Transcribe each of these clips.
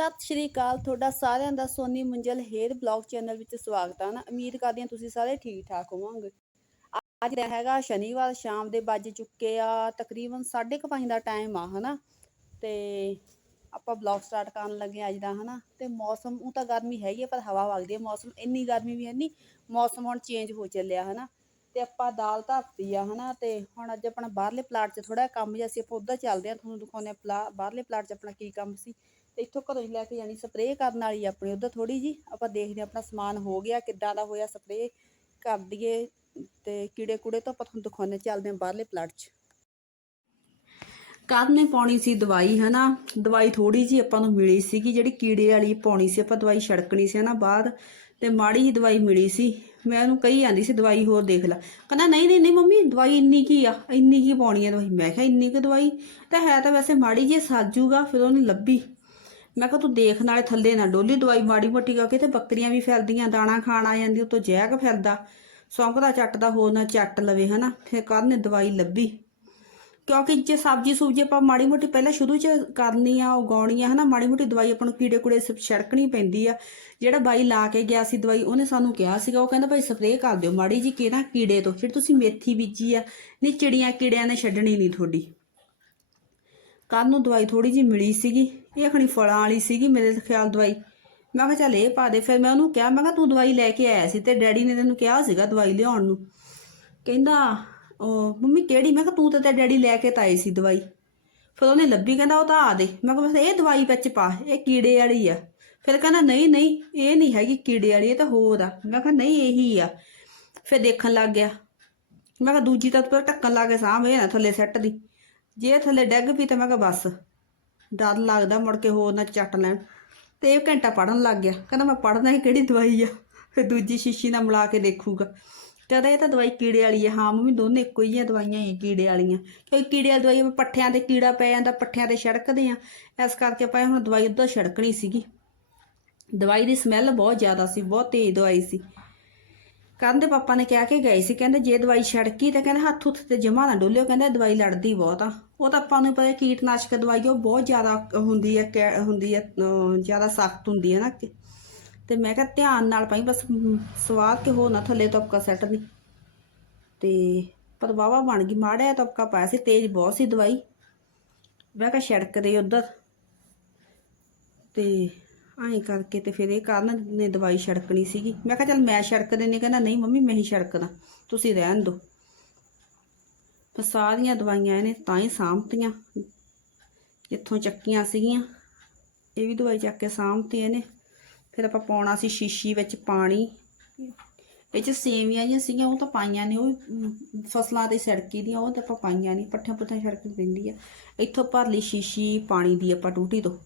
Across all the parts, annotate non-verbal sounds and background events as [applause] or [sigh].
ਸਤਿ ਸ਼੍ਰੀ ਅਕਾਲ, ਤੁਹਾਡਾ ਸਾਰਿਆਂ ਦਾ Soni Munjal hair blog channel ਵਿੱਚ ਸਵਾਗਤ ਹੈ ਨਾ, ਉਮੀਦ ਕਰਦੀ ਹਾਂ ਤੁਸੀਂ ਸਾਰੇ ਠੀਕ ਠਾਕ ਹੋਵੋਗੇ। ਅੱਜ ਦਾ ਹੈਗਾ ਸ਼ਨੀਵਾਰ, ਸ਼ਾਮ ਦੇ ਵੱਜ ਚੁੱਕੇ ਆ, ਤਕਰੀਬਨ 5:30 ਦਾ ਟਾਈਮ ਆ, ਹਨਾ? ਤੇ ਆਪਾਂ ਬਲੌਗ ਸਟਾਰਟ ਕਰਨ ਲੱਗੇ ਅੱਜ ਦਾ, ਹਨਾ? ਤੇ ਮੌਸਮ ਉਹ ਤਾਂ ਗਰਮੀ ਹੈਗੀ ਆ, ਪਰ ਹਵਾ ਵਗਦੀ ਹੈ ਮੌਸਮ, ਇੰਨੀ ਗਰਮੀ ਵੀ ਹੈ ਨਹੀਂ ਮੌਸਮ ਹੁਣ ਚੇਂਜ ਹੋ ਚੱਲਿਆ, ਹਨਾ? ਤੇ ਆਪਾਂ ਦਾਲ ਧਰਤੀ ਆ, ਹਨਾ? ਤੇ ਹੁਣ ਅੱਜ ਆਪਣਾ ਬਾਹਰਲੇ ਪਲਾਟ 'ਚ ਥੋੜਾ ਕੰਮ ਜਿਹਾ ਸੀ, ਆਪਾਂ ਉੱਧਰ ਚੱਲਦੇ ਆ ਤੁਹਾਨੂੰ ਦਿਖਾਉਂਦੇ ਆ ਪਲਾ, ਬਾਹਰਲੇ ਪਲਾਟ 'ਚ ਆਪਣਾ ਕੀ ਕੰਮ ਸੀ। ਤੇ ਇੱਥੋਂ ਘਰੋਂ ਹੀ ਲੈ ਕੇ ਜਾਣੀ ਸਪਰੇਅ ਕਰਨ ਵਾਲੀ ਆ ਆਪਣੀ ਉੱਧਰ ਥੋੜੀ ਜੀ ਆਪਾਂ ਦੇਖਦੇ ਆ ਆਪਣਾ ਸਮਾਨ ਹੋ ਗਿਆ, ਕਿੱਦਾਂ ਦਾ ਹੋਇਆ ਸਪਰੇਅ ਕਰ ਦਈਏ ਤੇ ਕੀੜੇ ਕੂੜੇ ਤੋਂ ਆਪਾਂ ਤੁਹਾਨੂੰ ਦਿਖਾਉਂਦੇ ਚੱਲਦੇ ਆ ਬਾਹਰਲੇ ਪਲਾਟ 'ਚ। ਕੱਲ ਨੇ ਪਾਉਣੀ ਸੀ ਦਵਾਈ, ਹਨਾ? ਦਵਾਈ ਥੋੜੀ ਜੀ ਆਪਾਂ ਨੂੰ ਮਿਲੀ ਸੀਗੀ, ਜਿਹੜੀ ਕੀੜੇ ਵਾਲੀ ਪਾਉਣੀ ਸੀ, ਆਪਾਂ ਦਵਾਈ ਛੜਕਣੀ ਸੀ, ਹਨਾ, ਬਾਅਦ। ਤੇ ਮਾੜੀ ਜੀ ਦਵਾਈ ਮਿਲੀ ਸੀ। ਮੈਂ ਉਹਨੂੰ ਕਹੀ ਜਾਂਦੀ ਸੀ, ਦਵਾਈ ਹੋਰ ਦੇਖ ਲੈ। ਕਹਿੰਦਾ, ਨਹੀਂ ਨਹੀਂ ਨਹੀਂ ਮੰਮੀ, ਦਵਾਈ ਇੰਨੀ ਕੀ ਆ? ਇੰਨੀ ਕੀ ਪਾਉਣੀ ਆ ਦਵਾਈ? ਮੈਂ ਕਿਹਾ, ਇੰਨੀ ਕੁ ਦਵਾਈ? ਤਾਂ ਹੈ ਤਾਂ ਵੈਸੇ ਮਾੜੀ ਜੀ ਸਾਜੂਗਾ ਫਿਰ ਉਹਨੂੰ ਲੱਭੀ। ਮੈਂ ਕਿਹਾ ਤੂੰ ਦੇਖ ਨਾਲੇ ਥੱਲੇ ਨਾ ਡੋਲੀ, ਦਵਾਈ ਮਾੜੀ ਮੋਟੀ ਕਰਕੇ ਤੇ ਬੱਕਰੀਆਂ ਵੀ ਫੈਲਦੀਆਂ, ਦਾਣਾ ਖਾਣ ਆ ਜਾਂਦੀ, ਉਤੋਂ ਜੈਕ ਫਿਰਦਾ ਸੌਂਕਦਾ ਚੱਟਦਾ ਹੋਰ ਨਾ ਚੱਟ ਲਵੇ, ਹਨਾ? ਫਿਰ ਕੱਲ ਨੇ ਦਵਾਈ ਲੱਭੀ। ਕਿਉਂਕਿ ਜੇ ਸਬਜ਼ੀ ਸੁਬਜੀ ਆਪਾਂ ਮਾੜੀ ਮੋਟੀ ਪਹਿਲਾਂ ਸ਼ੁਰੂ ਚ ਕਰਨੀ ਆ ਉਗਾਉਣੀ ਆ, ਹਨਾ? ਮਾੜੀ ਮੋਟੀ ਦਵਾਈ ਆਪਾਂ ਨੂੰ ਕੀੜੇ ਕੁੜੇ ਸ- ਛਿੜਕਣੀ ਪੈਂਦੀ ਆ। ਜਿਹੜਾ ਬਾਈ ਲਾ ਕੇ ਗਿਆ ਸੀ ਦਵਾਈ, ਉਹਨੇ ਸਾਨੂੰ ਕਿਹਾ ਸੀਗਾ, ਉਹ ਕਹਿੰਦਾ ਭਾਈ ਸਪਰੇਅ ਕਰ ਦਿਓ ਮਾੜੀ ਜੀ ਕਿਹੜਾ ਕੀੜੇ ਤੋਂ? ਫਿਰ ਤੁਸੀਂ ਮੇਥੀ ਬੀਜੀ ਆ। ਨਹੀਂ, ਚਿੜੀਆਂ ਕੀੜਿਆਂ ਨੇ ਛੱਡਣੀ ਨਹੀਂ ਤੁਹਾਡੀ। ਕੱਲ ਨੂੰ ਦਵਾਈ ਥੋੜੀ ਜੀ ਮਿਲੀ ਸੀਗੀ, ਇਹ ਖਣੀ ਫਲਾਂ ਵਾਲੀ ਸੀਗੀ ਮੇਰੇ ਖਿਆਲ ਦਵਾਈ। ਮੈਂ ਕਿਹਾ ਚੱਲ ਇਹ ਪਾ ਦੇ, ਫਿਰ ਮੈਂ ਉਹਨੂੰ ਕਿਹਾ, ਮੈਂ ਕਿਹਾ ਤੂੰ ਦਵਾਈ ਲੈ ਕੇ ਆਇਆ ਸੀ ਤੇ ਡੈਡੀ ਨੇ ਤੈਨੂੰ ਕਿਹਾ ਸੀਗਾ ਦਵਾਈ ਲਿਆਉਣ ਨੂੰ। ਕਹਿੰਦਾ, ਉਹ ਮੰਮੀ ਕਿਹੜੀ? ਮੈਂ ਕਿਹਾ ਤੂੰ ਤਾਂ ਤੇ ਡੈਡੀ ਲੈ ਕੇ ਤਾਂ ਆਏ ਸੀ ਦਵਾਈ। ਫਿਰ ਉਹਨੇ ਲੱਭੀ, ਕਹਿੰਦਾ ਉਹ ਤਾਂ ਆ ਦੇ। ਮੈਂ ਕਿਹਾ ਬਸ ਇਹ ਦਵਾਈ ਵਿੱਚ ਪਾ, ਇਹ ਕੀੜੇ ਵਾਲੀ ਆ। ਫਿਰ ਕਹਿੰਦਾ, ਨਹੀਂ ਨਹੀਂ, ਇਹ ਨਹੀਂ ਹੈਗੀ ਕੀੜੇ ਵਾਲੀ, ਇਹ ਤਾਂ ਹੋਰ ਆ। ਮੈਂ ਕਿਹਾ, ਨਹੀਂ, ਇਹੀ ਆ। ਫਿਰ ਦੇਖਣ ਲੱਗ ਗਿਆ। ਮੈਂ ਕਿਹਾ, ਦੂਜੀ ਤਾਂ ਉੱਪਰ ਢੱਕਣ ਲਾ ਕੇ ਸਾਂਭ ਨਾ ਥੱਲੇ ਸੈੱਟ ਦੀ। ਜੇ ਥੱਲੇ ਡਿੱਗ ਪਈ ਤਾਂ ਮੈਂ ਕਿਹਾ ਬਸ। ਡਰ ਲੱਗਦਾ ਮੁੜ ਕੇ ਹੋਰ ਨਾ ਚੱਟ ਲੈਣ। ਤੇ ਇਹ ਘੰਟਾ ਪੜਨ ਲੱਗ ਗਿਆ। ਕਹਿੰਦਾ ਮੈਂ ਪੜਨਾ ਹੀ ਕਿਹੜੀ ਦਵਾਈ ਆ? ਫਿਰ ਦੂਜੀ ਸ਼ੀਸ਼ੀ ਨਾਲ ਮਿਲਾ ਕੇ ਦੇਖੂਗਾ। ਕਹਿੰਦਾ ਇਹ ਤਾਂ ਦਵਾਈ ਕੀੜੇ ਵਾਲੀ ਆ। ਹਾਂ ਮੰਮੀ ਦੋਨੇ ਇੱਕੋ ਹੀ ਆ ਦਵਾਈਆਂ ਹੀ ਕੀੜੇ ਵਾਲੀਆਂ। ਕਿਉਂਕਿ ਕੀੜੇ ਵਾਲੀ ਦਵਾਈ ਆਪਾਂ ਪੱਠਿਆਂ ਤੇ ਕੀੜਾ ਪੈ ਜਾਂਦਾ, ਪੱਠਿਆਂ ਤੇ ਛੜਕਦੇ ਆ। ਇਸ ਕਰਕੇ ਆਪਾਂ ਹੁਣ ਦਵਾਈ ਉੱਧਰ ਛੜਕਣੀ ਸੀਗੀ। ਦਵਾਈ ਦੀ ਸਮੈਲ ਬਹੁਤ ਜ਼ਿਆਦਾ ਸੀ, ਬਹੁਤ ਤੇਜ਼ ਦਵਾਈ ਸੀ। ਕਰਨ ਪਾਪਾ ਨੇ ਕਿਹਾ ਕਿ ਗਏ ਸੀ, ਕਹਿੰਦੇ ਜੇ ਦਵਾਈ ਛੜਕੀ ਤਾਂ ਕਹਿੰਦੇ ਹੱਥ ਹੁੱਥ ਤੇ ਜਮਾ ਨਾ ਡੋਲਿਓ, ਕਹਿੰਦੇ ਦਵਾਈ ਲੜਦੀ ਬਹੁਤ ਆ। ਉਹ ਤਾਂ ਆਪਾਂ ਨੂੰ ਪਤਾ ਕੀਟਨਾਸ਼ਕ ਦਵਾਈ, ਉਹ ਬਹੁਤ ਜ਼ਿਆਦਾ ਹੁੰਦੀ ਹੈ ਕੈ- ਹੁੰਦੀ ਹੈ ਜ਼ਿਆਦਾ ਸਖਤ ਹੁੰਦੀ ਹੈ ਨਾ। ਕਿ ਤੇ ਮੈਂ ਕਿਹਾ ਧਿਆਨ ਨਾਲ ਪਾਈ ਬਸ ਸਵਾਦ ਕੇ ਹੋ ਨਾ, ਥੱਲੇ ਤਪਕਾ ਸੈੱਟ ਦੀ ਤੇ ਪਰ ਵਾਵਾ ਬਣ ਗਈ, ਮਾੜਾ ਜਿਹਾ ਤਪਕਾ ਪਾਇਆ ਸੀ, ਤੇਜ਼ ਬਹੁਤ ਸੀ ਦਵਾਈ। ਮੈਂ ਕਿਹਾ ਛੜਕਦੇ ਉਧਰ। ਤੇ ਐਂ ਕਰਕੇ ਤੇ ਫਿਰ ਇਹ ਕਰਨ ਨੇ ਦਵਾਈ ਛੜਕਣੀ ਸੀਗੀ। ਮੈਂ ਕਿਹਾ ਚੱਲ ਮੈਂ ਛੜਕ ਦਿੰਦੀ ਕਹਿੰਦਾ ਨਹੀਂ ਮੰਮੀ ਮੈਂ ਹੀ ਛੜਕਦਾ ਤੁਸੀਂ ਰਹਿਣ ਦਿਓ। ਤੇ ਸਾਰੀਆਂ ਦਵਾਈਆਂ ਇਹਨੇ ਤਾਂ ਹੀ ਸਾਂਭਤੀਆਂ ਜਿੱਥੋਂ ਚੱਕੀਆਂ ਸੀਗੀਆਂ ਇਹ ਵੀ ਦਵਾਈ ਚੱਕ ਕੇ ਸਾਂਭਤੀ ਇਹਨੇ। ਫਿਰ ਆਪਾਂ ਪਾਉਣਾ ਸੀ ਸ਼ੀਸ਼ੀ ਵਿੱਚ ਪਾਣੀ। ਇਹ ਚ ਸੇਵੀਆਂ ਜਿਹੀਆਂ ਸੀਗੀਆਂ ਉਹ ਤਾਂ ਪਾਈਆਂ ਨੇ ਉਹ ਵੀ, ਫਸਲਾਂ ਦੇ ਸੜਕੀ ਦੀਆਂ ਉਹ ਤਾਂ ਆਪਾਂ ਪਾਈਆਂ ਨਹੀਂ ਪੱਠਿਆਂ ਪੁੱਠਿਆਂ ਛੜਕ ਪੈਂਦੀ ਆ। ਇੱਥੋਂ ਭਰ ਲਈ ਸ਼ੀਸ਼ੀ ਪਾਣੀ ਦੀ ਆਪਾਂ ਟੂਟੀ ਤੋਂ।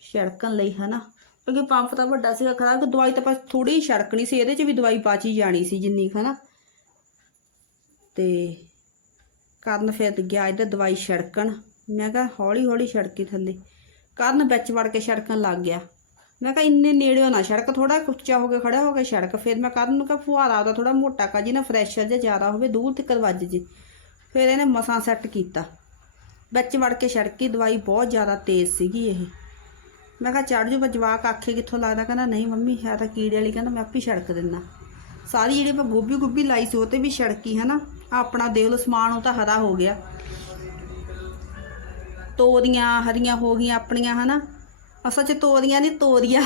ਛਿੜਕਣ ਲਈ, ਹਨਾ? ਕਿਉਂਕਿ ਪੰਪ ਤਾਂ ਵੱਡਾ ਸੀਗਾ ਖਰਾ ਕਿ ਦਵਾਈ ਤਾਂ ਬਸ ਥੋੜੀ ਹੀ ਛੜਕਣੀ ਸੀ, ਇਹਦੇ 'ਚ ਵੀ ਦਵਾਈ ਬਾਚੀ ਜਾਣੀ ਸੀ ਜਿੰਨੀ ਕੁ, ਹਨਾ? ਤੇ ਕਰਨ ਫਿਰ ਗਿਆ ਇੱਧਰ ਦਵਾਈ ਛੜਕਣ। ਮੈਂ ਕਿਹਾ ਹੌਲੀ ਹੌਲੀ ਛੜਕੀ ਥੱਲੇ। ਕਰਨ ਵਿੱਚ ਵੜ ਕੇ ਛੜਕਣ ਲੱਗ ਗਿਆ। ਮੈਂ ਕਿਹਾ, ਇੰਨੇ ਨੇੜਿਓ ਨਾ ਛੜਕ ਥੋੜਾ ਉੱਚਾ ਹੋ ਕੇ ਖੜਾ ਹੋ ਕੇ ਛੜਕ। ਫਿਰ ਮੈਂ ਕਰਨ ਨੂੰ ਕਿਹਾ, ਫੁਹਾਰਾ ਉਹਦਾ ਥੋੜਾ ਮੋਟਾ ਕਾ ਜੀ ਨਾ ਫਰੈਸ਼ਰ ਜਿਹਾ ਜ਼ਿਆਦਾ ਹੋਵੇ, ਦੂਰ ਤੱਕ ਵੱਜ ਜੇ। ਫਿਰ ਇਹਨੇ ਮਸਾਂ ਸੈੱਟ ਕੀਤਾ। ਵਿੱਚ ਵੜ ਕੇ ਛੜਕੀ, ਦਵਾਈ ਬਹੁਤ ਜ਼ਿਆਦਾ ਤੇਜ਼ ਸੀਗੀ ਇਹ। ਮੈਂ ਕਿਹਾ ਚੜ ਜੂ ਜਵਾਕ ਆਖੇ ਕਿੱਥੋਂ ਲੱਗਦਾ, ਕਹਿੰਦਾ ਨਹੀਂ ਮੰਮੀ ਹੈ ਤਾਂ ਕੀੜੇ ਵਾਲੀ, ਕਹਿੰਦਾ ਮੈਂ ਆਪੇ ਛੜਕ ਦਿੰਦਾ। ਸਾਰੀ ਜਿਹੜੀ ਆਪਾਂ ਗੋਭੀ ਗੁੱਭੀ ਲਾਈ ਸੀ, ਉਹ ਤੇ ਵੀ ਛੜਕੀ, ਹਨਾ? ਆਪਣਾ ਦੇਖ ਲਓ, ਸਮਾਨ ਉਹ ਤਾਂ ਹਰਾ ਹੋ ਗਿਆ। ਤੋਰੀਆਂ ਹਰੀਆਂ ਹੋ ਗਈਆਂ ਆਪਣੀਆਂ, ਹਨਾ? ਅਸਲ 'ਚ ਤੋਰੀਆਂ ਨਹੀਂ, ਤੋਰੀਆ।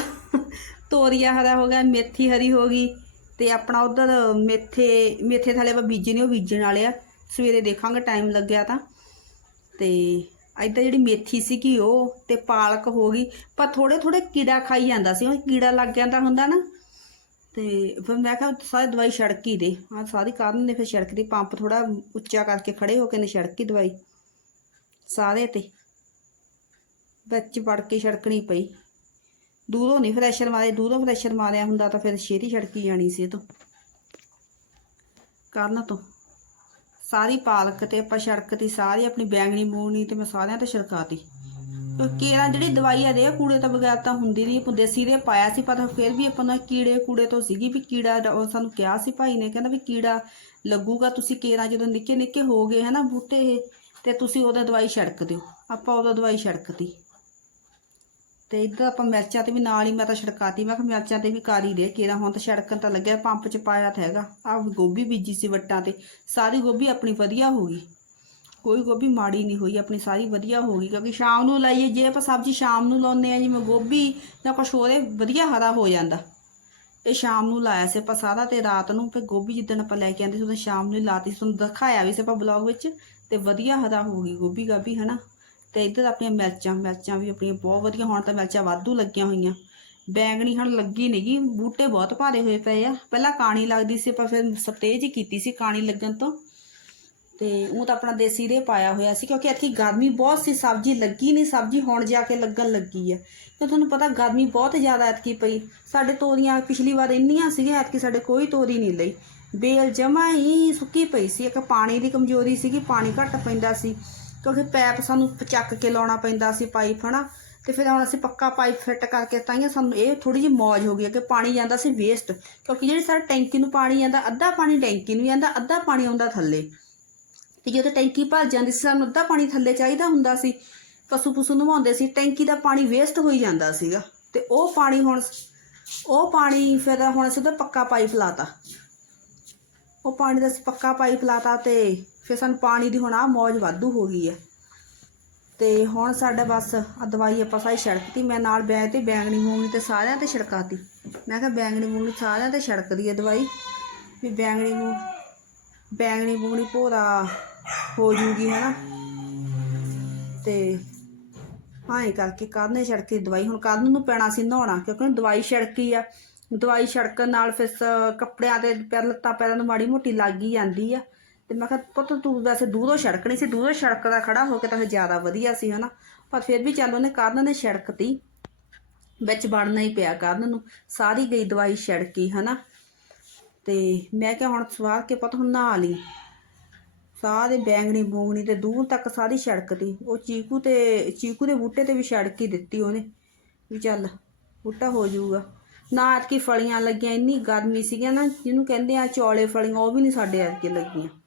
ਤੋਰੀਆ ਹਰਾ ਹੋ ਗਿਆ, ਮੇਥੀ ਹਰੀ ਹੋ ਗਈ, ਤੇ ਆਪਣਾ ਉਧਰ ਮੇਥੇ ਮੇਥੇ ਥਾਲੇ ਆਪਾਂ ਬੀਜੇ ਨੇ ਉਹ ਬੀਜਣ ਵਾਲੇ ਆ। ਸਵੇਰੇ ਦੇਖਾਂਗੇ, ਟਾਈਮ ਲੱਗਿਆ ਤਾਂ। ਤੇ ਇੱਧਰ ਜਿਹੜੀ ਮੇਥੀ ਸੀਗੀ ਉਹ ਤੇ ਪਾਲਕ ਹੋ ਗਈ, ਪਰ ਥੋੜੇ ਥੋੜੇ ਕੀੜਾ ਖਾਈ ਜਾਂਦਾ ਸੀ, ਉਹ ਕੀੜਾ ਲੱਗ ਜਾਂਦਾ ਹੁੰਦਾ ਨਾ। ਤੇ ਫਿਰ ਮੈਂ ਕਿਹਾ ਸਾਰੀ ਦਵਾਈ ਛੜਕੀ ਦੇ ਆ ਸਾਰੀ ਕਾਰਨ ਨੇ ਫਿਰ ਛੜਕਦੀ, ਪੰਪ ਥੋੜਾ ਉੱਚਾ ਕਰਕੇ ਖੜੇ ਹੋ ਕੇ ਨੇ ਛੜਕੀ ਦਵਾਈ। ਸਾਰੇ ਤੇ ਵਿੱਚ ਵੜ ਕੇ ਛੜਕਣੀ ਪਈ। ਦੂਰੋਂ ਨਹੀਂ ਫਰੈਸ਼ਰ ਮਾਰੇ ਦੂਰੋਂ ਫਰੈਸ਼ਰ ਮਾਰਿਆ ਹੁੰਦਾ ਤਾਂ ਫਿਰ ਛੇਤੀ ਛੜਕੀ ਜਾਣੀ ਸੀ ਇਹ ਤੋਂ। ਕਰਨ ਤੋਂ? ਸਾਰੀ ਪਾਲਕ ਤੇ ਆਪਾਂ ਛੜਕਤੀ, ਸਾਰੀ ਆਪਣੀ ਬੈਂਗਣੀ ਮੂਣੀ ਤੇ ਮੈਂ ਸਾਰਿਆਂ ਤੇ ਛੜਕਾਤੀ। ਕੇਰਾ ਜਿਹੜੀ ਦਵਾਈ ਆ ਦੇ, ਕੂੜੇ ਤੋਂ ਬਗੈਰ ਤਾਂ ਹੁੰਦੀ ਨਹੀਂ, ਆਪਾਂ ਦੇਸੀ ਦੇ ਪਾਇਆ ਸੀ, ਪਰ ਫਿਰ ਵੀ ਆਪਾਂ ਨੂੰ ਕੀੜੇ ਕੂੜੇ ਤੋਂ ਸੀਗੀ ਵੀ ਕੀੜਾ ਡ- ਉਹ ਸਾਨੂੰ ਕਿਹਾ ਸੀ ਭਾਈ ਨੇ, ਕਹਿੰਦਾ ਵੀ ਕੀੜਾ ਲੱਗੂਗਾ, ਤੁਸੀਂ ਕੇਰਾ ਜਦੋਂ ਨਿੱਕੇ ਨਿੱਕੇ ਹੋ ਗਏ, ਹਨਾ, ਬੂਟੇ ਇਹ, ਤੇ ਤੁਸੀਂ ਉਹਦਾ ਦਵਾਈ ਛਿੜਕ ਦਿਓ। ਆਪਾਂ ਉਹਦਾ ਦਵਾਈ ਛੜਕਤੀ। ਤੇ ਇੱਧਰ ਆਪਾਂ ਮਿਰਚਾਂ ਤੇ ਵੀ ਨਾਲ ਹੀ ਮੈਂ ਤਾਂ ਛੜਕਾਤੀ, ਮੈਂ ਕਿਹਾ ਮਿਰਚਾਂ ਤੇ ਵੀ ਕਾਰੀ ਦੇ, ਕਿਹੜਾ ਹੁਣ ਤਾਂ ਛੜਕਣ ਤਾਂ ਲੱਗਿਆ, ਪੰਪ 'ਚ ਪਾਇਆ ਤਾਂ ਹੈਗਾ। ਆ ਗੋਭੀ ਬੀਜੀ ਸੀ ਵੱਟਾਂ ਤੇ, ਸਾਰੀ ਗੋਭੀ ਆਪਣੀ ਵਧੀਆ ਹੋ ਗਈ। ਕੋਈ ਗੋਭੀ ਮਾੜੀ ਨਹੀਂ ਹੋਈ, ਆਪਣੀ ਸਾਰੀ ਵਧੀਆ ਹੋ ਗਈ, ਕਿਉਂਕਿ ਸ਼ਾਮ ਨੂੰ ਲਾਈਏ, ਜੇ ਆਪਾਂ ਸਬਜ਼ੀ ਸ਼ਾਮ ਨੂੰ ਲਾਉਂਦੇ ਆ ਜਿਵੇਂ ਗੋਭੀ ਜਾਂ ਕੁਛ ਹੋਰ ਵਧੀਆ ਹਰਾ ਹੋ ਜਾਂਦਾ। ਇਹ ਸ਼ਾਮ ਨੂੰ ਲਾਇਆ ਸੀ ਆਪਾਂ ਸਾਰਾ ਤੇ ਰਾਤ ਨੂੰ, ਫਿਰ ਗੋਭੀ ਜਿੱਦਣ ਆਪਾਂ ਲੈ ਕੇ ਆਂਦੇ ਸੀ, ਉਦੋਂ ਸ਼ਾਮ ਨੂੰ ਲਾਤੀ ਸੀ, ਤੁਹਾਨੂੰ ਦਿਖਾਇਆ ਵੀ ਸੀ ਆਪਾਂ ਬਲੌਗ ਵਿੱਚ, ਤੇ ਵਧੀਆ ਹਰਾ ਹੋ ਗਈ ਗੋਭੀ ਗਾਭੀ, ਹਨਾ। ਤੇ ਇੱਧਰ ਆਪਣੀਆਂ ਮਿਰਚਾਂ ਮਿਰਚਾਂ ਵੀ ਆਪਣੀਆਂ ਬਹੁਤ ਵਧੀਆ, ਹੁਣ ਤਾਂ ਮਿਰਚਾਂ ਵਾਧੂ ਲੱਗੀਆਂ ਹੋਈਆਂ। ਬੈਂਗਣੀ ਹੁਣ ਲੱਗੀ ਨਹੀਂਗੀ ਬੂਟੇ ਬਹੁਤ ਭਾਰੇ ਹੋਏ ਪਏ ਆ। ਪਹਿਲਾਂ ਕਾਣੀ ਲੱਗਦੀ ਸੀ ਆਪਾਂ ਫਿਰ ਸਪਰੇਅ ਹੀ ਕੀਤੀ ਸੀ ਕਾਣੀ ਲੱਗਣ ਤੋਂ। ਤੇ ਉਹ ਤਾਂ ਆਪਣਾ ਦੇਸੀ ਰੇ ਪਾਇਆ ਹੋਇਆ ਸੀ, ਕਿਉਂਕਿ ਇੱਥੇ ਗਰਮੀ ਬਹੁਤ ਸੀ, ਸਬਜ਼ੀ ਲੱਗੀ ਨਹੀਂ ਸਬਜ਼ੀ ਹੁਣ ਜਾ ਕੇ ਲੱਗਣ ਲੱਗੀ ਹੈ ਤੇ ਤੁਹਾਨੂੰ ਪਤਾ ਗਰਮੀ ਬਹੁਤ ਜ਼ਿਆਦਾ ਐਤਕੀ ਪਈ। ਸਾਡੇ ਤੋਰੀਆਂ ਪਿਛਲੀ ਵਾਰ ਇੰਨੀਆਂ ਸੀਗੀਆਂ, ਐਤਕੀ ਸਾਡੇ ਕੋਈ ਤੋਰੀ ਨਹੀਂ ਲਈ। ਬੇਲ ਜਮਾ ਹੀ ਸੁੱਕੀ ਪਈ ਸੀ, ਇੱਕ ਪਾਣੀ ਦੀ ਕਮਜ਼ੋਰੀ ਸੀਗੀ, ਪਾਣੀ ਘੱਟ ਪੈਂਦਾ ਸੀ। ਕਿਉਂਕਿ ਪੈਪ ਸਾਨੂੰ ਚੱਕ ਕੇ ਲਾਉਣਾ ਪੈਂਦਾ ਸੀ ਪਾਈਪ, ਹਨਾ? ਤੇ ਫਿਰ ਹੁਣ ਅਸੀਂ ਪੱਕਾ ਪਾਈਪ ਫਿੱਟ ਕਰਕੇ ਤਾਂਹੀਓ ਸਾਨੂੰ ਇਹ ਥੋੜੀ ਜਿਹੀ ਮੌਜ ਹੋ ਗਈ ਹੈ ਕਿ ਪਾਣੀ ਜਾਂਦਾ ਸੀ ਵੇਸਟ ਕਿਉਂਕਿ ਜਿਹੜੀ ਸਾਡੀ ਟੈਂਕੀ ਨੂੰ ਪਾਣੀ ਜਾਂਦਾ, ਅੱਧਾ ਪਾਣੀ ਟੈਂਕੀ ਨੂੰ ਜਾਂਦਾ, ਅੱਧਾ ਪਾਣੀ ਆਉਂਦਾ ਥੱਲੇ। ਤੇ ਜਦੋਂ ਟੈਂਕੀ ਭਰ ਜਾਂਦੀ ਸੀ, ਸਾਨੂੰ ਅੱਧਾ ਪਾਣੀ ਥੱਲੇ ਚਾਹੀਦਾ ਹੁੰਦਾ ਸੀ। ਪਸ਼ੂ ਪਸ਼ੂ ਨਵਾਉਂਦੇ ਸੀ, ਟੈਂਕੀ ਦਾ ਪਾਣੀ ਵੇਸਟ ਹੋਈ ਜਾਂਦਾ ਸੀਗਾ। ਤੇ ਉਹ ਪਾਣੀ ਹੁਣ ਉਹ ਪਾਣੀ ਫਿਰ ਹੁਣ ਅਸੀਂ ਉਹਦਾ ਪੱਕਾ ਪਾਈਪ ਲਾਤਾ। ਉਹ ਪਾਣੀ ਦਾ ਅਸੀਂ ਪੱਕਾ ਪਾਈਪ ਲਾਤਾ ਤੇ ਫਿਰ ਸਾਨੂੰ ਪਾਣੀ ਦੀ ਹੁਣ ਆ ਮੌਜ ਵਾਧੂ ਹੋ ਗਈ ਹੈ। ਤੇ ਹੁਣ ਸਾਡਾ ਬਸ ਆ ਦਵਾਈ ਆਪਾਂ ਸਾਰੀ ਛਿੜਕਤੀ ਮੈਂ ਨਾਲ ਬੈਗ ਤੇ ਬੈਂਗਣੀ ਮੂੰਗਣੀ ਤੇ ਸਾਰਿਆਂ ਤੇ ਛੜਕਾਤੀ। ਮੈਂ ਕਿਹਾ ਬੈਂਗਣੀ ਮੂੰਗਣੀ ਸਾਰਿਆਂ ਤੇ ਛੜਕਦੀ ਹੈ ਦਵਾਈ। ਵੀ ਬੈਂਗਣੀ ਮੂੰਗ ਬੈਂਗਣੀ ਬੂੰਗਣੀ ਭੋਰਾ ਹੋ ਜੂਗੀ, ਹਨਾ। ਤੇ ਹਾਂ ਇਹ ਕਰਕੇ ਕੱਲ੍ਹ ਨੇ ਛੜਕੀ ਦਵਾਈ। ਹੁਣ ਕੱਲ੍ਹ ਨੂੰ ਪੈਣਾ ਸੀ ਨਹਾਉਣਾ, ਕਿਉਂਕਿ ਹੁਣ ਦਵਾਈ ਛਿੜਕੀ ਆ। ਦਵਾਈ ਛੜਕਣ ਨਾਲ ਫਿਰ ਸ- ਕੱਪੜਿਆਂ ਤੇ, ਪੈਰ ਲੱਤਾਂ ਪੈਰਾਂ ਨੂੰ ਮਾੜੀ ਮੋਟੀ ਲੱਗ ਹੀ ਜਾਂਦੀ ਆ। ਤੇ ਮੈਂ ਕਿਹਾ, ਪੁੱਤ ਤੂੰ ਵੈਸੇ ਦੂਰੋਂ ਛੜਕਣੀ ਸੀ, ਦੂਰੋਂ ਛੜਕਦਾ ਖੜਾ ਹੋ ਕੇ ਤਾਂ ਫਿਰ ਜ਼ਿਆਦਾ ਵਧੀਆ ਸੀ, ਹਨਾ? ਪਰ ਫਿਰ ਵੀ ਚੱਲ ਉਹਨੇ ਕਰਨ ਨੇ ਛੜਕਤੀ ਵਿੱਚ ਵੜਨਾ ਹੀ ਪਿਆ ਕਰਨ ਨੂੰ। ਸਾਰੀ ਗਈ ਦਵਾਈ ਛੜਕੀ ਹਨਾ? ਤੇ ਮੈਂ ਕਿਹਾ, ਹੁਣ ਸਵਾਰ ਕੇ ਪਤਾ ਹੁਣ ਨਹਾ ਲਈ। ਸਾਰੇ ਬੈਂਗਣੀ ਬੂੰਗਣੀ ਤੇ ਦੂਰ ਤੱਕ ਸਾਰੀ ਛੜਕਤੀ ਉਹ ਚੀਕੂ ਤੇ, ਚੀਕੂ ਦੇ ਬੂਟੇ ਤੇ ਵੀ ਛੜਕ ਹੀ ਦਿੱਤੀ ਉਹਨੇ, ਵੀ ਚੱਲ ਬੂਟਾ ਹੋ ਜਾਊਗਾ। ਨਾ ਐਤਕੀ ਫਲੀਆਂ ਲੱਗੀਆਂ, ਇੰਨੀ ਗਰਮੀ ਸੀਗੀਆਂ ਨਾ, ਜਿਹਨੂੰ ਕਹਿੰਦੇ ਆ ਚੌਲੇ ਫਲੀਆਂ, ਉਹ ਵੀ ਨਹੀਂ ਸਾਡੇ ਐਤਕੀ ਲੱਗੀਆਂ।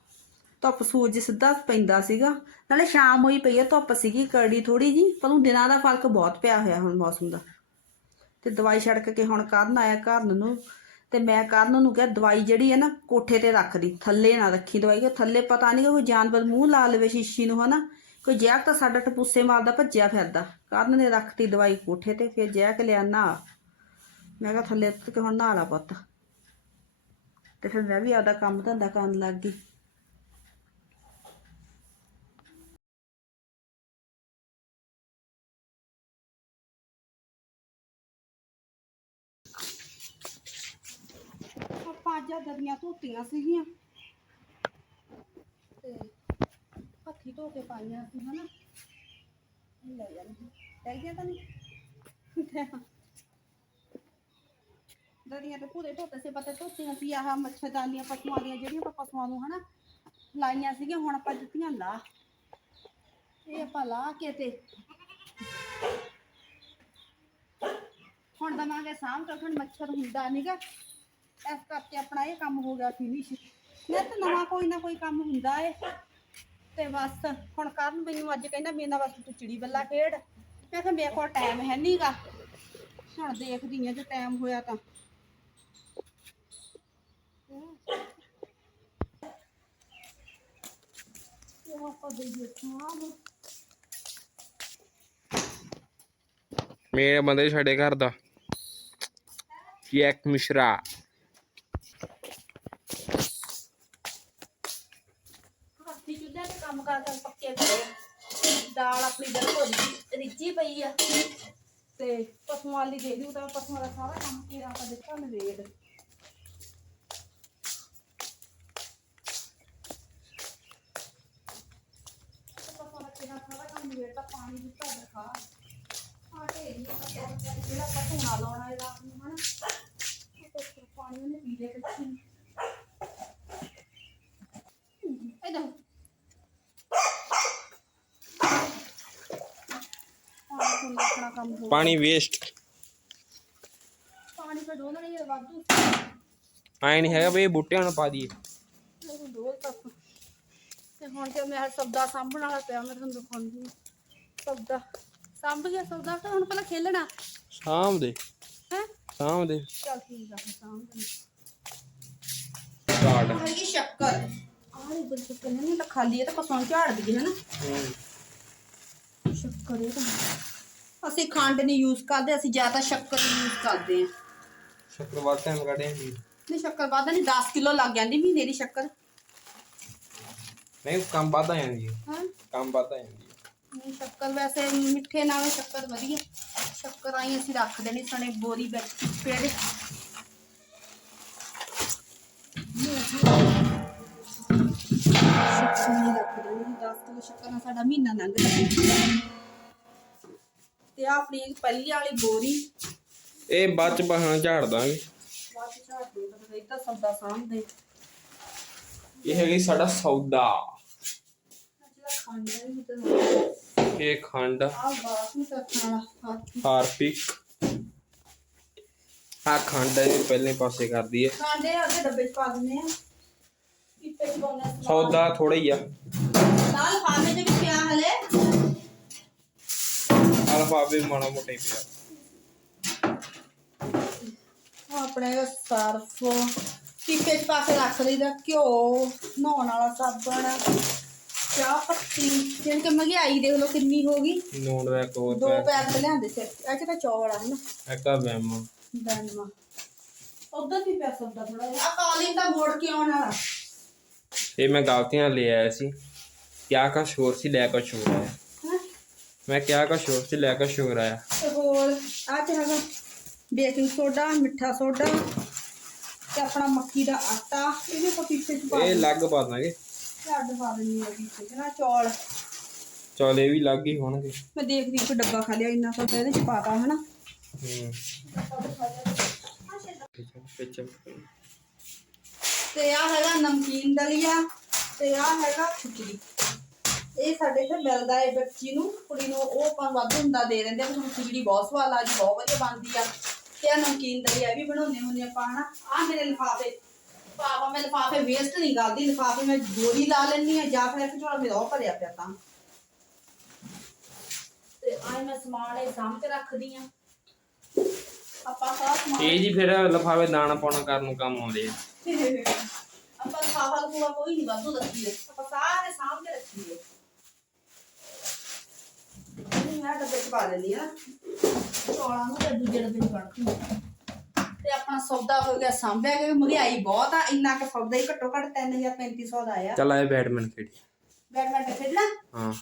ਧੁੱਪ ਸੂਰਜ ਸਿੱਧਾ ਪੈਂਦਾ ਸੀਗਾ। ਨਾਲੇ ਸ਼ਾਮ ਹੋਈ ਪਈ ਆ, ਧੁੱਪ ਸੀਗੀ ਕਰੜੀ ਥੋੜੀ ਜੀ ਪਰ ਉਹ ਦਿਨਾਂ ਦਾ ਫ਼ਰਕ ਬਹੁਤ ਪਿਆ ਹੋਇਆ ਹੁਣ ਮੌਸਮ ਦਾ। ਤੇ ਦਵਾਈ ਛੜਕ ਕੇ ਹੁਣ ਕਰਨ ਆਇਆ ਕਰਨ ਨੂੰ, ਤੇ ਮੈਂ ਕਰਨ ਨੂੰ ਕਿਹਾ ਦਵਾਈ ਜਿਹੜੀ ਹੈ ਨਾ ਕੋਠੇ ਤੇ ਰੱਖ ਦੀ, ਥੱਲੇ ਨਾ ਰੱਖੀ ਦਵਾਈ ਕਿ ਥੱਲੇ ਪਤਾ ਨਹੀਂ ਕੋਈ ਜਾਨਵਰ ਮੂੰਹ ਲਾ ਲਵੇ ਸ਼ੀਸ਼ੀ ਨੂੰ ਹਨਾ, ਕੋਈ ਜੈਕ ਤਾਂ ਸਾਡਾ ਟਪੂਸੇ ਮਾਰਦਾ, ਭੱਜਿਆ ਫਿਰਦਾ। ਕਰਨ ਨੇ ਰੱਖਤੀ ਦਵਾਈ ਕੋਠੇ ਤੇ, ਫਿਰ ਜੈਕ ਲਿਆ ਨਾ ਮੈਂ ਕਿਹਾ ਥੱਲੇ ਉੱਤਰ ਕੇ ਹੁਣ ਨਹਾ ਲਾ ਪੁੱਤ। ਤੇ ਫਿਰ ਮੈਂ ਵੀ ਆਪਦਾ ਕੰਮ ਧੰਦਾ ਕਰਨ ਲੱਗ ਗਈ। ਆਪਾਂ ਅੱਜ ਦਰੀਆਂ ਧੋਤੀਆਂ ਸੀਗੀਆਂ। ਤੇ ਹੱਥੀ ਧੋ ਕੇ ਪਾਈਆਂ ਸੀ, ਹਨਾ। ਲੈ ਜਾਂਦੀ ਰਹਿ ਗਿਆ ਤਾਂ ਨਹੀਂ? ਦਰੀਆਂ ਤੇ ਪੂਰੇ ਧੋਤੇ ਸੀ, ਪਤਾ ਧੋਤੀਆਂ ਸੀ। ਆਹ ਮੱਛਰਦਾਨੀਆਂ ਪਸ਼ੂਆਂ ਦੀਆਂ ਜਿਹੜੀਆਂ ਆਪਾਂ ਪਸ਼ੂਆਂ ਨੂੰ, ਹਨਾ, ਲਾਈਆਂ ਸੀਗੀਆਂ, ਹੁਣ ਆਪਾਂ ਦਿੱਤੀਆਂ ਲਾ। ਇਹ ਆਪਾਂ ਲਾ ਕੇ ਤੇ ਹੁਣ ਦਵਾਂਗੇ ਸਾਂਭ ਰੱਖਣ ਮੱਛਰ ਹੁੰਦਾ ਨੀਗਾ। ਇਸ ਕਰਕੇ ਆਪਣਾ ਇਹ ਕੰਮ ਹੋ ਗਿਆ ਫਿਨਿਸ਼ ਨਿਤ ਨਵਾਂ ਕੋਈ ਨਾ ਕੋਈ ਕੰਮ ਹੁੰਦਾ ਏ। ਤੇ ਬਸ, ਹੁਣ ਕਰਨ ਮੈਨੂੰ ਅੱਜ ਕਹਿੰਦਾ ਮੇਰੇ ਨਾਲ ਬਸ ਤੂੰ ਚਿੜੀ ਬੱਲਾ ਖੇਡ। ਮੈਂ ਕਿਹਾ ਮੇਰੇ ਕੋਲ ਟਾਈਮ ਹੈ ਨਹੀਂਗਾ ਹੁਣ ਦੇਖਦੀ ਆ ਜੇ ਟਾਈਮ ਹੋਇਆ ਤਾਂ। ਉਹ ਆਪਾਂ ਦੇ ਦਿੱਤਾ ਮੇਰੇ ਬੰਦੇ ਸਾਡੇ ਘਰ ਦਾ। ਜੈਕ ਮਿਸ਼ਰਾ। ਰਿੱਝੀ- ਰਿੱਝੀ ਪਈ ਆ? ਤੇ ਪਸ਼ੂਆਂ ਵਾਲੀ ਦੇ ਦਿਓ ਤਾਂ ਪਸ਼ੂਆਂ ਦਾ ਸਾਰਾ ਕੰਮ ਕੀਰਾ ਆਪਾਂ ਦਿੱਤਾ ਨਵੇੜ। ਪਸ਼ੂਆਂ ਦਾ ਕੀਰਾ ਸਾਰਾ ਕੰਮ ਨਵੇੜ ਤਾਂ ਪਾਣੀ ਦਿੱਤਾ ਦਿਖਾ ਆ ਢੇਰੀ ਜਿਹੜਾ ਪਸ਼ੂ ਨਾਲ ਲਾਉਣਾ ਇਹਦਾ ਰਾਤ ਨੂੰ ਹਨਾ? ਉਹ ਤਾਂ ਪਾਣੀ ਉਹਨੇ ਪੀ ਲਿਆ ਕਿੱਥੇ ਇਧਰ ਪਾਣੀ ਤੋਂ ਆਪਣਾ ਕੰਮ ਹੋ ਪਾਣੀ ਵੇਸਟ ਪਾਣੀ ਤਾਂ ਡੋਲਣਾ ਹੀ ਹੈ ਵਾਧੂ। ਆਏ ਨਹੀਂ ਹੈਗਾ ਇਹ ਬੂਟਿਆਂ ਨੂੰ ਪਾ ਦਈਏ। ਇਹ ਡੋਲ ਤੱਕ ਤੇ ਹੁਣ ਤੇ ਮੈਂ ਸਬਦਾ ਸਾਂਭਣ ਵਾਲਾ ਪਿਆ ਮੈਂ ਤੁਹਾਨੂੰ ਦਿਖਾਉਂਦੀ ਹਾਂ। ਸਬਦਾ ਸੰਭ ਗਿਆ ਸੌਦਾ ਤਾਂ ਹੁਣ ਪਹਿਲਾਂ ਖੇਲਣਾ। ਸ਼ਾਮ ਦੇ ਹੈ? ਸ਼ਾਮ ਦੇ ਚਲ ਠੀਕ ਆ ਫਿਰ ਸੰਭ ਸਟਾਰਟ ਹੈਗੀ ਸ਼ੱਕਰ। ਆਹ ਇਹ ਸ਼ੱਕਰ ਨਹੀਂ ਤਾਂ ਖਾਲੀ ਹੈ ਤਾਂ ਕਸੋਂ ਝਾੜ ਦਈਏ ਹਨਾ? ਸ਼ੱਕਰ ਇਹ ਤਾਂ ਅਸੀਂ ਖੰਡ ਨਹੀਂ ਯੂਜ਼ ਕਰਦੇ ਅਸੀਂ ਜ਼ਿਆਦਾ ਸ਼ੱਕਰ ਯੂਜ਼ ਕਰਦੇ ਹਾਂ। ਸ਼ੁੱਕਰਵਾਰ ਟਾਈਮ ਕੱਢੇ ਜੀ ਨਹੀਂ ਸ਼ੱਕਰ ਵੱਧ ਨਹੀਂ 10 ਕਿਲੋ ਲੱਗ ਜਾਂਦੀ ਮਹੀਨੇ ਦੀ ਸ਼ੱਕਰ। ਨਹੀਂ ਕੰਮ ਵੱਧ ਆ ਜਾਂਦੀ ਹੈ ਹਾਂ। ਕੰਮ ਵੱਧ ਆ ਜਾਂਦੀ ਹੈ ਨਹੀਂ ਸ਼ੱਕਰ ਵੈਸੇ ਮਿੱਠੇ ਨਾਲੋਂ ਸ਼ੱਕਰ ਵਧੀਆ। ਸ਼ੱਕਰ ਆਈ ਅਸੀਂ ਰੱਖ ਦੇਣੀ ਸਣੇ ਬੋਰੀ ਵਿੱਚ ਪੇੜੇ ਸ਼ੱਕਰ ਨਹੀਂ ਰੱਖ ਦੇਣੀ 10 ਕਿਲੋ ਸ਼ੱਕਰ ਨਾਲ ਸਾਡਾ ਮਹੀਨਾ ਲੰਘ ਜਾਂਦਾ। ਤੇ ਆਹ ਆਪਣੀ ਪਹਿਲੀ ਵਾਲੀ ਬੋਰੀ। ਇਹ ਬਾਅਦ ਚ ਬਹਾਨਾ ਝਾੜ ਦਾਂਗੇ। ਬਾਅਦ ਚ ਝਾੜ ਦੇ ਤਾਂ ਇੱਦਾਂ ਸੌਦਾ ਸਾਂਭਦੇ। ਇਹ ਹੈਗੀ ਸਾਡਾ ਸੌਦਾ। ਇਹ ਖੰਡ। ਹਾਰਪਿਕ। ਆ ਖੰਡ ਇਹ ਪਹਿਲੇ ਪਾਸੇ ਕਰਦੀ ਹੈ ਖਾਂਦੇ ਆ ਉਹਦੇ ਡੱਬੇ ਚ ਪਾ ਦਿੰਦੇ ਆ ਆ ਸੌਦਾ ਥੋੜਾ ਹੀ ਆ। ਨਾਲ ਖਾਣੇ ਦੇ ਵੀ ਪਿਆ ਹਲੇ। ਅਲਫਾਬੇ ਮਾੜਾ ਮੋਟਾ ਹੀ ਪਿਆ। ਆਪਣੇ ਸਰਫ ਪੀਪੇ ਚ ਪਾ ਕੇ ਰੱਖ ਲਈਦਾ ਘਿਓ ਨਹਾਉਣ ਵਾਲਾ ਸਾਬਣ ਚਾਹ ਪੱਤੀ ਜਿਹੜੀ ਕਿ ਮਹਿੰਗਾਈ ਦੇਖ ਲਓ ਕਿੰਨੀ ਹੋ ਗਈ। ਨੂਣ ਦਾ ਇੱਕ ਹੋਰ ਦੋ ਪੈਕਟ ਲਿਆਂਦੇ ਸੀ ਇਹ ਚ ਤਾਂ ਚੌਲ ਆ ਹਨਾ ਇੱਕ ਆ। ਵੈਮ ਬੈਨਮਾ ਉਧਰ ਵੀ ਪਿਆ ਸੌਦਾ ਥੋੜਾ ਜਿਹਾ? ਆ ਕਾਲਿੰਗ ਦਾ ਮੋੜ ਕੇ ਆਉਣ ਵਾਲਾ ਇਹ ਮੈਂ ਗਲਤੀਆਂ ਲੈ ਆਇਆ ਸੀ। ਕਿਆ ਕਾ ਸ਼ੋਰ ਸੀ ਲੈ ਕਾ ਸ਼ੋਰ ਆਇਆ। ਮੈਂ ਕਿਆ ਕਾ ਸ਼ੋਰ ਸੀ ਲੈ ਕਾ ਸ਼ੋਰ ਆਇਆ। ਤੇ ਹੋਰ ਆ ਚ ਹੈਗਾ ਬੇਕਿੰਗ ਸੋਡਾ ਮਿੱਠਾ ਸੋਡਾ ਤੇ ਆਪਣਾ ਮੱਕੀ ਦਾ ਆਟਾ। ਇਹ ਵੀ ਆਪਾਂ ਪੀਪੇ ਚ ਪਾ ਇਹ ਲੱਗ ਪਾ ਦਾਂਗੇ। ਛੱਡ ਪਾ ਦਿੰਦੀ ਆ ਪੀਪੇ ਚ ਨਾ ਚੌਲ। ਚਲ ਇਹ ਵੀ ਲੱਗ ਹੀ ਹੋਣਗੇ। ਮੈਂ ਦੇਖਦੀ ਇੱਕ ਡੱਬਾ ਖਾ ਲਿਆ ਇੰਨਾ ਸੋਡਾ ਇਹਦੇ ਚ ਪਾਤਾ ਹਨਾ। ਹੂੰ। ਪਿੱਛੇ ਤੇ ਆ ਹੈਗਾ ਨਮਕੀਨ ਦਲੀਆ ਤੇ ਆ ਹੈਗਾ ਖਿਚੜੀ। ਇਹ ਸਾਡੇ ਇੱਥੇ ਮਿਲਦਾ ਹੈ ਬੱਚੀ ਨੂੰ ਕੁੜੀ ਨੂੰ ਉਹ ਆਪਾਂ ਵੱਧ ਹੁੰਦਾ ਦੇ ਦਿੰਦੇ ਆ ਤੁਹਾਨੂੰ ਖਿਚੜੀ ਬਹੁਤ ਸਵਾਦ ਆ ਜੀ ਬਹੁਤ ਵਧੀਆ ਬਣਦੀ ਆ। ਤੇ ਆ ਨਮਕੀਨ ਦਲੀਆ ਵੀ ਬਣਾਉਂਦੇ ਹੁੰਦੇ ਆਪਾਂ ਹਨਾ? ਆ ਮੇਰੇ ਲਿਫਾਫੇ ਪਾਪਾ ਮੈਂ ਲਿਫਾਫੇ ਵੇਸਟ ਨਹੀਂ ਕਰਦੀ ਲਿਫਾਫੇ ਮੈਂ ਗੋਰੀ ਲਾ ਲੈਣੀ ਆ ਜਾਂ ਫਿਰ ਇੱਕ ਝੋਲਾ ਮੇਰਾ ਉਹ ਭਰਿਆ ਪਿਆ ਤਾਂ। ਤੇ ਆਏ ਮੈਂ ਸਮਾਨ ਇਹ ਸਾਂਭ ਕੇ ਰੱਖਦੀ ਆ। ਆਪਾਂ ਸਾਰਾ ਸਮਾਨ ਇਹ ਜੀ ਫਿਰ ਲਫਾਵੇ ਦਾਣਾ ਪਾਉਣਾ ਕਰਨ ਨੂੰ ਕੰਮ ਆਉਂਦੇ ਆ। [laughs] ਆਪਾਂ ਖਾਵਾ ਲੂਆ ਕੋਈ ਨਹੀਂ ਵਾਧੂ ਰੱਖੀਏ। ਆਪਾਂ ਸਾਰੇ ਸਾਂਭ ਕੇ ਰੱਖੀਏ। ਮੈਂ ਡੱਬੇ ਚ ਪਾ ਲੈਂਦੀ ਆ ਚੌਲਾਂ ਨੂੰ ਤੇ ਦੂਜੇ ਡੱਬੇ ਚ ਕੱਢ ਦੂੰ ਤੇ ਆਪਣਾ ਸੌਦਾ ਹੋ ਗਿਆ ਸਾਂਭਿਆ ਕਿ ਮਹਿੰਗਾਈ ਬਹੁਤ ਆ ਇੰਨਾ ਕਿ ਸੌਦਾ ਹੀ ਘੱਟੋ ਘੱਟ 3350 ਦਾ ਆਇਆ ਚੱਲ ਆਏ ਬੈਡਮਿੰਟਨ ਖੇਡੀ। ਬੈਡਮਿੰਟਨ ਖੇਡਣਾ? ਹਾਂ।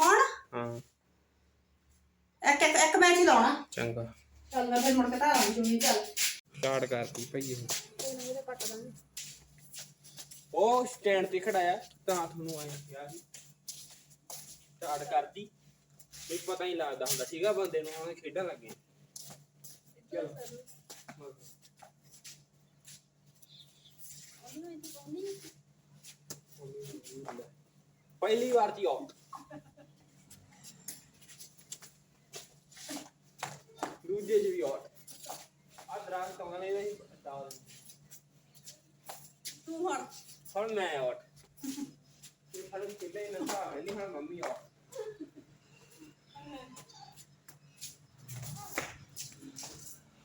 ਹੁਣ? ਹਾਂ। ਇੱਕ ਇੱਕ ਇੱਕ ਮੈਚ ਹੀ ਲਾਉਣਾ। ਚੰਗਾ। ਚੱਲ ਮੈਂ ਫਿਰ ਮੁੜ ਕੇ ਧਾਰਾਂ ਚੁਣੀ ਚੱਲ। ਸਟਾਰਟ ਕਰਤੀ ਭਈ ਇਹ। ਉਹ ਸਟੈਂਡ ਤੇ ਖੜਾਇਆ ਤਾਂ ਤੁਹਾਨੂੰ ਆਇਆ ਕਿਹਾ ਸੀ। ਸਟਾਰਟ ਕਰਤੀ। ਵੀ ਪਤਾ ਹੀ ਲੱਗਦਾ ਹੁੰਦਾ ਸੀਗਾ ਬੰਦੇ ਨੂੰ ਉਹਨੇ ਖੇਡਣ ਲੱਗੇ। ਚਲੋ। ਪਹਿਲੀ ਵਾਰ ਜੀ ਆਊਟ ਦੂਜੇ ਜੀ ਵੀ ਆਊਟ ਆ ਦਰਾਗ ਤੋਂ ਨੇ ਨਹੀਂ ਡਾਲ ਤੂੰ ਹੁਣ। ਹੁਣ ਮੈਂ ਆਊਟ ਇਹ ਸਾਡੇ ਕਿੱਲੇ ਨਾ ਨਹੀਂ ਹੁਣ ਮੰਮੀ ਆਊਟ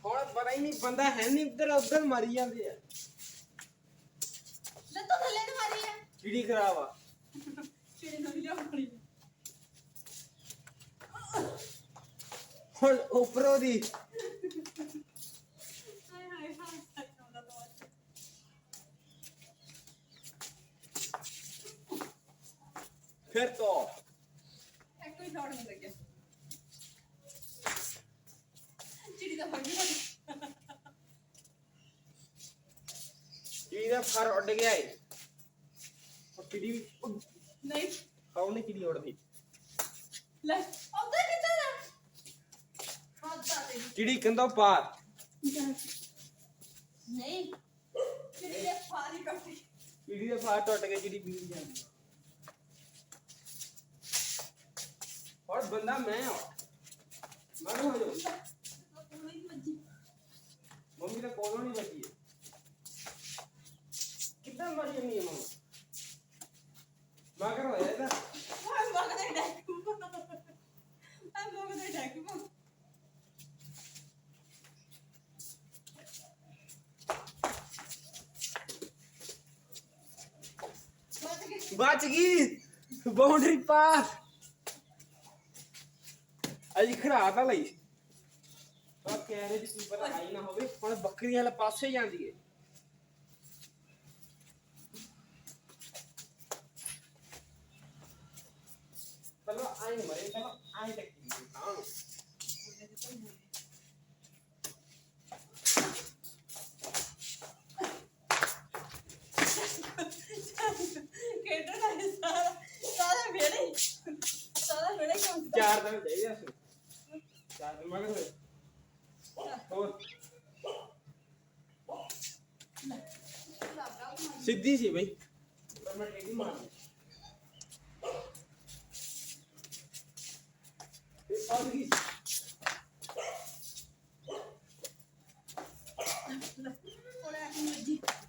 ਹੁਣ ਪਤਾ ਹੀ ਨਹੀਂ ਬੰਦਾ ਹੈ ਨਹੀਂ ਇੱਧਰ ਉੱਧਰ ਮਰੀ ਜਾਂਦੇ ਆ। ਲੈ ਤੂੰ ਥੱਲੇ ਨੂੰ ਮਾਰੀ ਆ। ਚਿੜੀ ਖਰਾਬ ਆ। ਚਿੜੀ ਨੂੰ ਵੀ ਲਿਆਉਣੀ ਹੁਣ ਉੱਪਰੋਂ ਦੀ। ਹਾਏ ਹਾਏ ਹਾਏ ਆਉਂਦਾ ਤਾਂ ਫਿਰ ਤੋਂ। ਇੱਕ ਵੀ ਸ਼ਾਟ ਨਹੀਂ ਲੱਗਿਆ ਚਿੜੀ ਦਾ ਫੜ ਗਿਆ ਚਿੜੀ ਦਾ ਫਰ ਉੱਡ ਗਿਆ ਏ। ਉਹ ਚਿੜੀ ਵੀ ਨਹੀਂ। ਖਾਉ ਨੇ ਚਿੜੀ ਉੱਡਦੀ ਲੈ ਆਉਂਦਾ ਕਿੱਦਾਂ ਦਾ? ਹਾਦਸਾ ਤੇ ਚਿੜੀ ਕੰਦਾ ਪਾਰ ਨਹੀਂ। ਚਿੜੀ ਦੇ ਫਾਰੀ ਟੁੱਟੀ ਚਿੜੀ ਦਾ ਫਰ ਟੁੱਟ ਕੇ ਚਿੜੀ ਪੀ ਜਾਂਦੀ। ਹੋਰ ਬੰਦਾ ਮੈਂ ਆ। ਮੈਂ ਹੋ ਜਾ। मम्मी तो कोलों नहीं बची है कितना मरी है नहीं मम्मी मगर हो जाएगा हम मगर दे डाकू हम मगर दे डाकू बच गई बाउंड्री पार अजी खराब है भाई ਜੀ ਕੀ ਪਤਾ ਆਈ ਨਾ ਹੋਵੇ, ਹੁਣ ਬੱਕਰੀ ਵਾਲੇ ਪਾਸੇ ਜਾਂਦੀ ਹੈ ਪਹਿਲਾਂ ਆਈ ਮਰੇ, ਪਹਿਲਾਂ ਆਈ ਤੱਕ ਹਾਂ ਖੇਡਣਾ ਹੈ ਸਾਰਾ ਸਾਰਾ ਵੇਲੇ ਸਾਰਾ ਵੇਲੇ ਕੰਮ ਚਾਰ ਦਿਨ ਚਾਹੀਦੇ ਸੀ ਚਾਰ ਦਿਨ ਮਗਰ ਹੋਏ ਹੋਰ ਸਿੱਧੀ ਸੀ ਬਈ। ਪਰ ਮੈਂ ਟੇਢੀ ਮਾਰਨੀ ਇਹ ਫਸ ਗਈ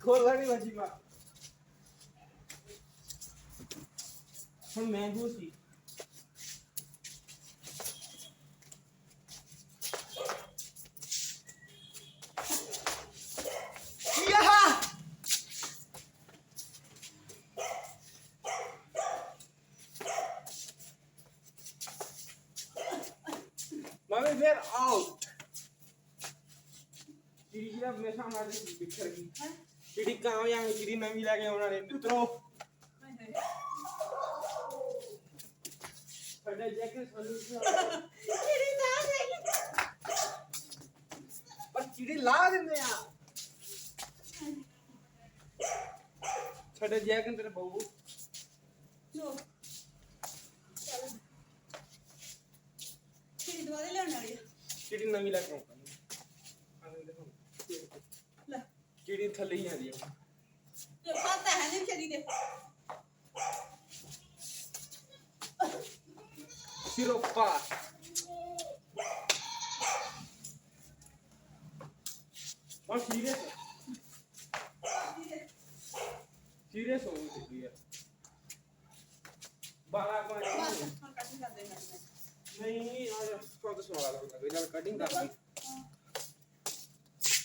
ਖੋਲ ਲਾਣੀ ਮੱਜੀ ਮਾ ਹੁਣ ਮੈਂ ਦੂਸਰੀ ਮਾਮੇ ਫੇਰ ਆਊਟ ਚਿੜੀ ਜਿਹੜਾ ਮੇਰੇ ਸਾਹਮਣੇ ਦੀ ਪਿਕਚਰ ਗਈ ਚਿੜੀ ਕਾਮਯਾਬ ਚਿੜੀ ਨਵੀਂ ਲੈ ਕੇ ਆਉਣ ਵਾਲੇ। ਮਿੱਤਰੋ। ਸਾਡਾ ਜੈਕਟ ਸਾਨੂੰ ਕਿਹੜੀ ਦਾ ਹੈ ਪਰ ਚਿੜੀ ਲਾ ਦਿੰਦੇ ਆ? ਸਾਡਾ ਜੈਕਟ ਤੇਰੇ ਬਾਬੂ ਲੋ ਚਲ ਕਿਹੜੀ ਦਵਾ ਦੇ ਲਿਆਉਣ ਵਾਲੀ ਆ? ਚਿੜੀ ਨਵੀਂ ਲੈ ਕੇ ਆਉਂਦਾ? ਲੈ। ਚਿੜੀ ਥੱਲੇ ਹੀ ਆਂਦੀ ਆ। ਤੇ ਪਤਾ ਹੈ ਨਹੀਂ ਚਲੀ ਦੇ। ਸਿਰੋਪਾ। ਹਾਂ ਸੀਰੀਅਸ ਸੀਰੀਅਸ ਹੋ ਗਈ ਯਾਰ। ਬਸ। ਕੋਈ ਨਹੀਂ, ਆ ਜਾ ਕੋਦ ਸਵਾਲ ਹੋ ਗਿਆ ਨਾਲ ਕਟਿੰਗ ਕਰ ਦੇ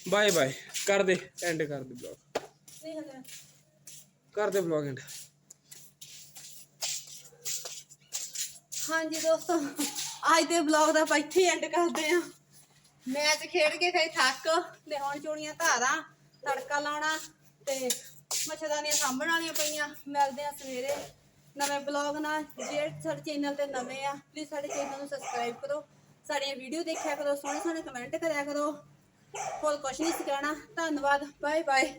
ਬਾਏ ਬਾਏ ਕਰ ਦੇ ਐਂਡ ਕਰ ਦੇ ਬਲੌਗ ਨਹੀਂ ਹਲੇ ਕਰ ਦੇ ਬਲੌਗ ਐਂਡ ਹਾਂਜੀ ਦੋਸਤੋ, ਅੱਜ ਦੇ ਵਲੌਗ ਦਾ ਆਪਾਂ ਇੱਥੇ ਐਂਡ ਕਰਦੇ ਆ ਮੈਚ ਖੇਡ ਕੇ ਗਏ ਥੱਕ, ਤੇ ਹੁਣ ਚੋਣੀਆਂ ਧਾਰਾਂ, ਤੜਕਾ ਲਾਉਣਾ, ਤੇ ਮੱਛਰਦਾਨੀਆਂ ਸਾਂਭਣ ਵਾਲੀਆਂ ਪਈਆਂ। ਮਿਲਦੇ ਆ ਸਵੇਰੇ। ਨਵੇਂ ਵਲੌਗ ਨਾਲ ਜੇ ਸਾਡੇ ਚੈਨਲ ਤੇ ਨਵੇਂ ਆ ਪਲੀਜ਼ ਸਾਡੇ ਚੈਨਲ ਨੂੰ ਸਬਸਕ੍ਰਾਈਬ ਕਰੋ। ਸਾਡੀਆਂ ਵੀਡੀਓ ਦੇਖਿਆ ਕਰੋ ਸੋਹਣੇ ਸੋਹਣੇ ਕਮੈਂਟ ਕਰਿਆ ਕਰੋ। ਹੋਰ ਕੁਛ ਨਹੀਂ ਸਿਖਾਣਾ ਧੰਨਵਾਦ। Bye bye